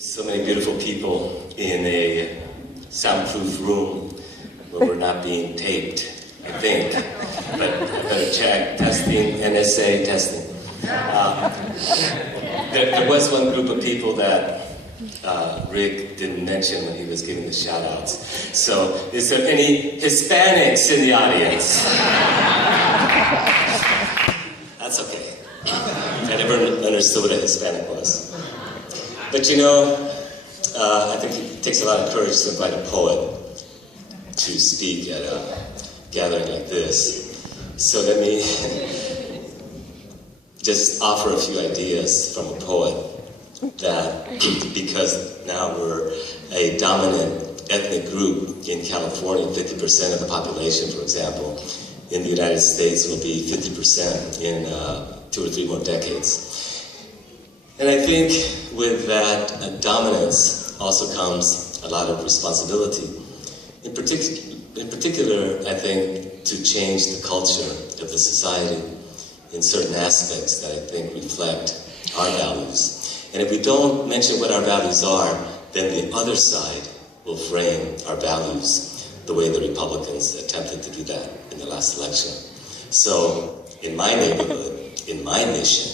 So many beautiful people in a soundproof room where we're not being taped, I think. But I better check. Testing, NSA testing. There was one group of people that Rick didn't mention when he was giving the shout-outs. So, is there any Hispanics in the audience? That's okay. I never understood what a Hispanic was. But you know, I think it takes a lot of courage to invite a poet to speak at a gathering like this. So let me just offer a few ideas from a poet that, because now we're a dominant ethnic group in California, 50% of the population, for example, in the United States will be 50% in 2 or 3 more decades. And I think with that dominance also comes a lot of responsibility. In particular, I think, to change the culture of the society in certain aspects that I think reflect our values. And if we don't mention what our values are, then the other side will frame our values the way the Republicans attempted to do that in the last election. So, in my neighborhood, in my nation,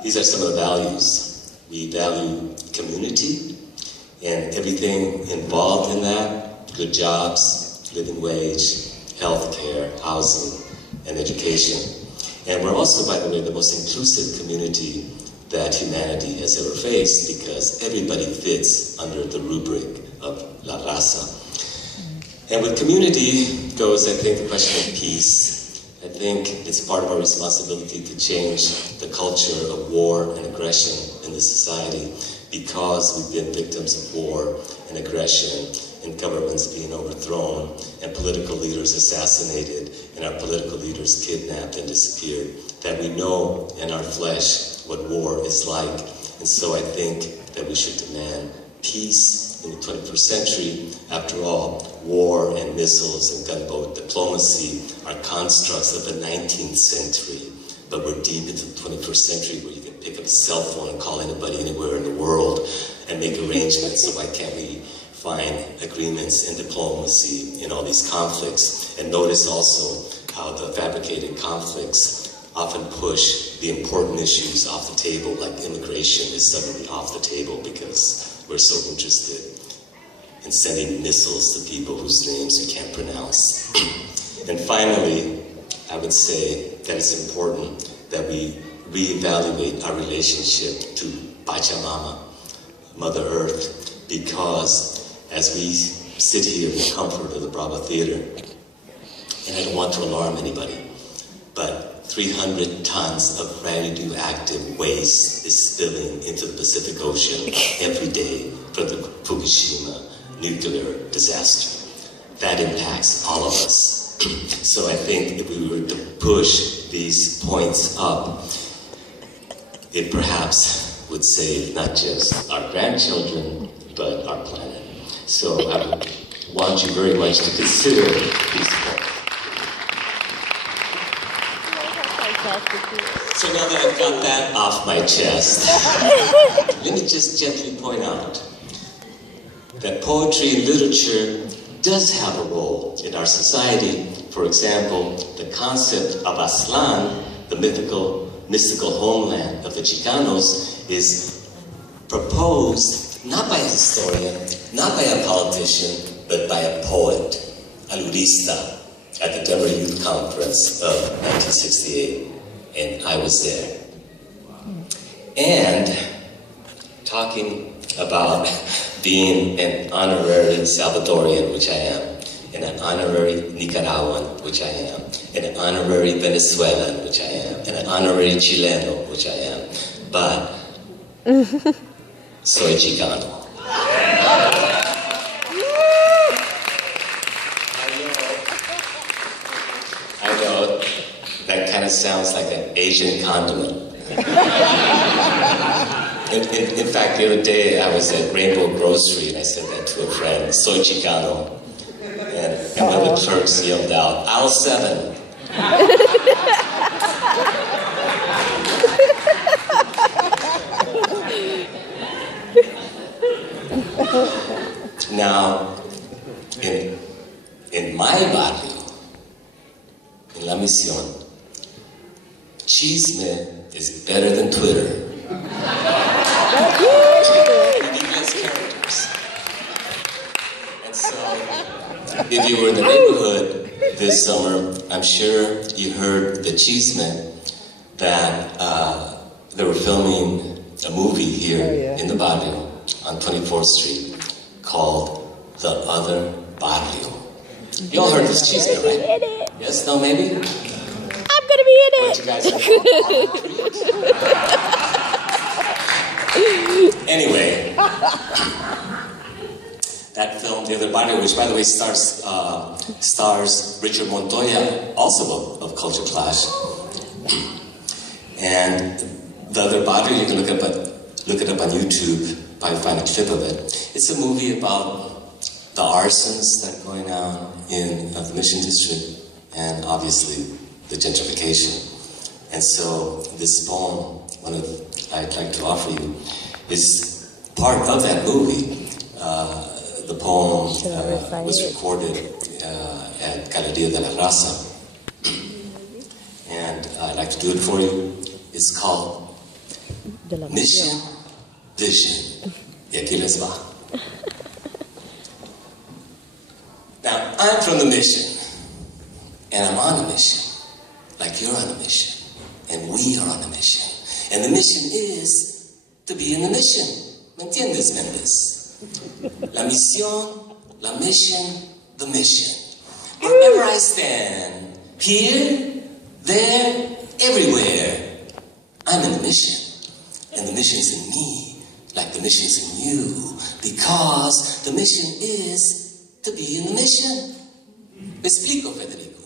these are some of the values. We value community and everything involved in that: good jobs, living wage, health care, housing, and education. And we're also, by the way, the most inclusive community that humanity has ever faced, because everybody fits under the rubric of La Raza. And with community goes, I think, the question of peace. I think it's part of our responsibility to change the culture of war and aggression in the society, because we've been victims of war and aggression, and governments being overthrown, and political leaders assassinated, and our political leaders kidnapped and disappeared, that we know in our flesh what war is like. And so I think that we should demand peace in the 21st century. After all, war and missiles and gunboat diplomacy are constructs of the 19th century, but we're deep into the 21st century, where you can pick up a cell phone and call anybody anywhere in the world and make arrangements. So why can't we find agreements in diplomacy in all these conflicts? And notice also how the fabricated conflicts often push the important issues off the table, like immigration is suddenly off the table because we're so interested in sending missiles to people whose names we can't pronounce. And finally, I would say that it's important that we reevaluate our relationship to Pachamama, Mother Earth, because as we sit here in the comfort of the Brava Theater, and I don't want to alarm anybody, but 300 tons of radioactive waste is spilling into the Pacific Ocean every day from the Fukushima nuclear disaster. That impacts all of us. So I think if we were to push these points up, it perhaps would save not just our grandchildren, but our planet. So I would want you very much to consider these points. So now that I've got that off my chest, let me just gently point out that poetry and literature does have a role in our society. For example, the concept of Aztlán, the mystical homeland of the Chicanos, is proposed not by a historian, not by a politician, but by a poet, Alurista, at the Denver Youth Conference of 1968. And I was there. And talking about being an honorary Salvadorian, which I am, and an honorary Nicaraguan, which I am, and an honorary Venezuelan, which I am, and an honorary Chileno, which I am, but soy Chicano. I know, that kind of sounds like an Asian condiment. In fact, the other day I was at Rainbow Grocery and I said that to a friend, soy Chicano. And one of the clerks yelled out, aisle 7. Now, in my barrio, in La Misión, chisme is better than Twitter. Characters. And so, if you were in the neighborhood this summer, I'm sure you heard the chisme that they were filming a movie here in the barrio on 24th Street called The Other Barrio. You all heard this chisme, right? Yes, no, maybe? I'm gonna be in it! You guys Anyway, that film, The Other Barrio, which by the way stars Richard Montoya, also of Culture Clash. And The Other Barrio, you can look it up on YouTube, probably find a clip of it. It's a movie about the arsons that are going on in the Mission District, and obviously the gentrification. And so this poem, I'd like to offer you, is part of that movie. The poem was recorded at Galería de la Raza. And I'd like to do it for you. It's called Mission Vision. Y aquí les va. Now, I'm from the mission, and I'm on a mission, like you're on a mission, and we are on a mission. And the mission is to be in the mission. ¿Me entiendes, Mendes? La misión, la mission, the mission. Wherever I stand, here, there, everywhere, I'm in the mission. And the mission's in me, like the mission's in you, because the mission is to be in the mission. ¿Me explico, Federico?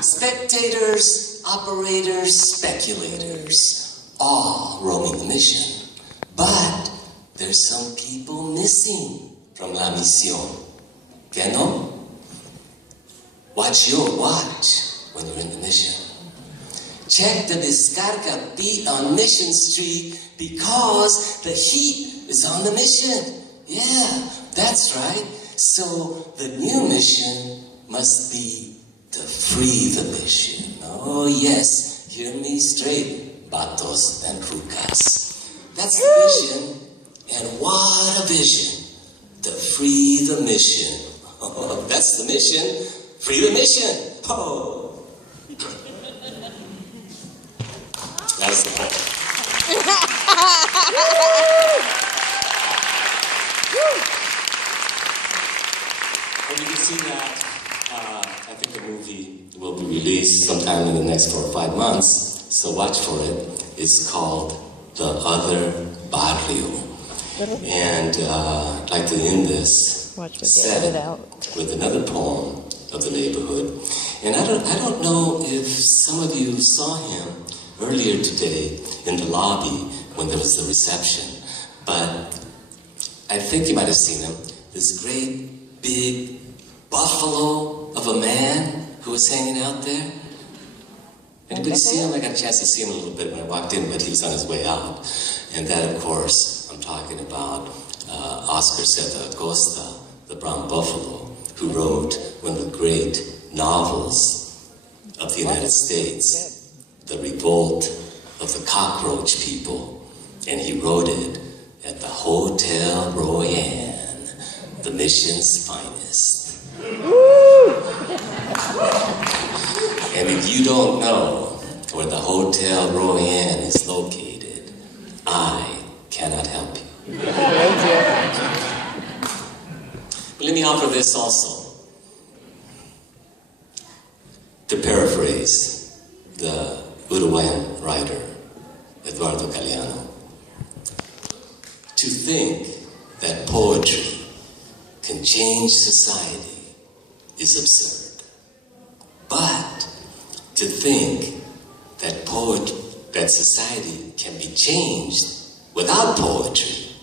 Spectators, operators, speculators, all roaming the mission. But there's some people missing from La Misión. ¿Qué no? Watch your watch when you're in the mission. Check the descarga beat on Mission Street because the heat is on the mission. Yeah, that's right. So the new mission must be to free the mission. Oh yes, hear me straight, vatos and rucas. That's the vision, and what a vision, to free the mission. Oh, that's the mission, free the mission. Oh. That's the point. Well, you can see that I think the movie will be released sometime in the next 4 or 5 months, so watch for it. It's called The Other Barrio. And I'd like to end this set with another poem of the neighborhood. And I don't know if some of you saw him earlier today in the lobby when there was the reception, but I think you might have seen him. This great big buffalo of a man who was hanging out there. Anybody see him? I got a chance to see him a little bit when I walked in, but he was on his way out. And that, of course, I'm talking about Oscar Zeta Acosta, the brown buffalo, who wrote one of the great novels of the United States, The Revolt of the Cockroach People. And he wrote it at the Hotel Royan, the mission's finest. And if you don't know where the Hotel Royan is located, I cannot help you. But let me offer this also. To paraphrase the Uruguayan writer, Eduardo Galeano, to think that poetry can change society is absurd. But to think that society can be changed without poetry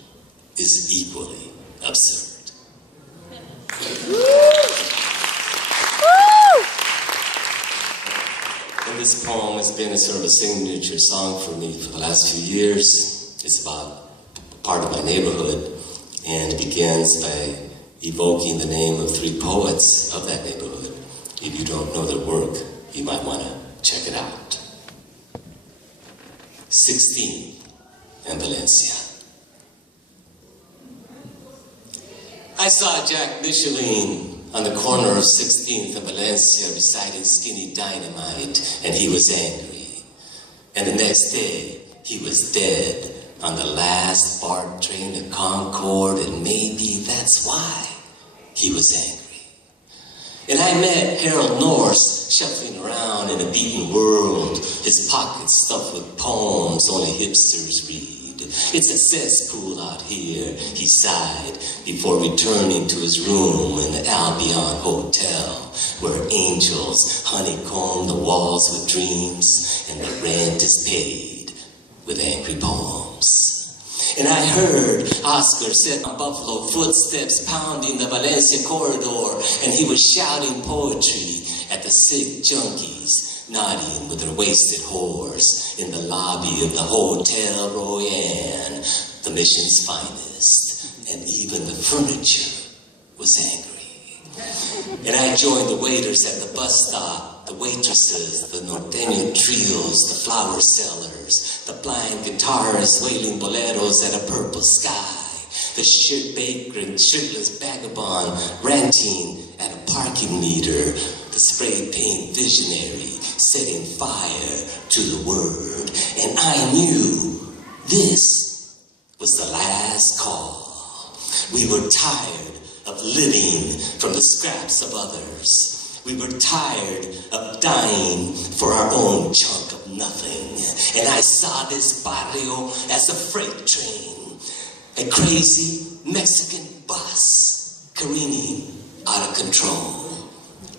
is equally absurd. And this poem has been a sort of a signature song for me for the last few years. It's about part of my neighborhood, and begins by evoking the name of 3 poets of that neighborhood. If you don't know their work, you might want to check it out. 16 and Valencia. I saw Jack Michelin on the corner of 16th and Valencia reciting Skinny Dynamite, and he was angry. And the next day, he was dead on the last BART train to Concord, and maybe that's why he was angry. And I met Harold Norse shuffling around in a beaten world, his pockets stuffed with poems only hipsters read. It's a cesspool out here, he sighed, before returning to his room in the Albion Hotel, where angels honeycomb the walls with dreams, and the rent is paid with angry poems. And I heard Oscar sit on buffalo footsteps pounding the Valencia corridor, and he was shouting poetry at the sick junkies, nodding with their wasted whores in the lobby of the Hotel Royan, the mission's finest, and even the furniture was angry. And I joined the waiters at the bus stop, the waitresses, the norteño trios, the flower sellers, the blind guitarists wailing boleros at a purple sky, the shit-baked, shirtless vagabond ranting at a parking meter, the spray paint visionary setting fire to the word. And I knew this was the last call. We were tired of living from the scraps of others. We were tired of dying for our own chunk of nothing. And I saw this barrio as a freight train, a crazy Mexican bus careening out of control,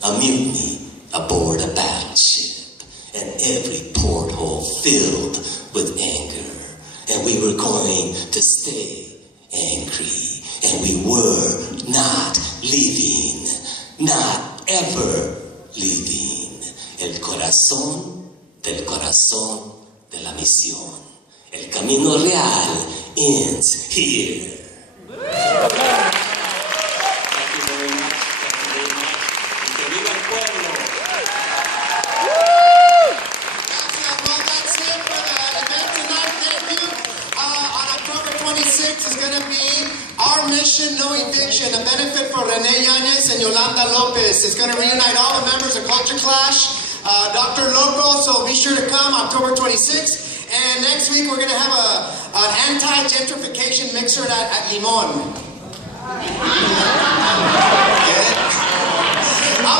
a mutiny aboard a battleship, and every porthole filled with anger. And we were going to stay angry, and we were not leaving, not ever leaving. El corazón del corazón de la misión. El camino real ends here. No Eviction, a benefit for Rene Yanez and Yolanda Lopez. It's going to reunite all the members of Culture Clash, Dr. Loco, so be sure to come October 26th. And next week we're going to have an anti-gentrification mixer at Limon. I'm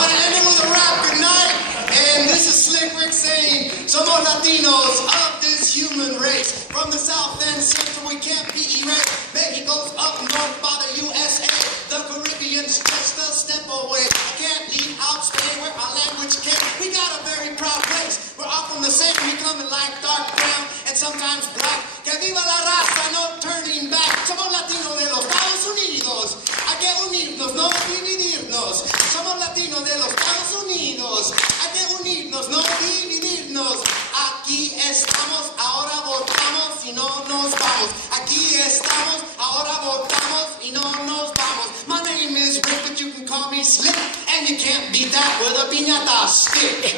going to end it with a rap. Good night. And this is Slick Rick saying, somos Latinos of this human race. From the South and Central, we can't be erased. Mexico's up north by the USA. The Caribbean's just a step away. I can't leave out Spain where our language came. We got a very proud place. We're all from the same. We coming like dark brown and sometimes black. Que viva la raza, no turning back. Somos latinos de los Estados Unidos. Hay que unirnos, no dividirnos. Somos latinos de los Estados Unidos. Hay que unirnos, no dividirnos. Aquí estamos, ahora votamos y no nos vamos. Aquí estamos, ahora votamos y no nos vamos. My name is Rick, but you can call me Slick, and you can't beat that with a piñata stick.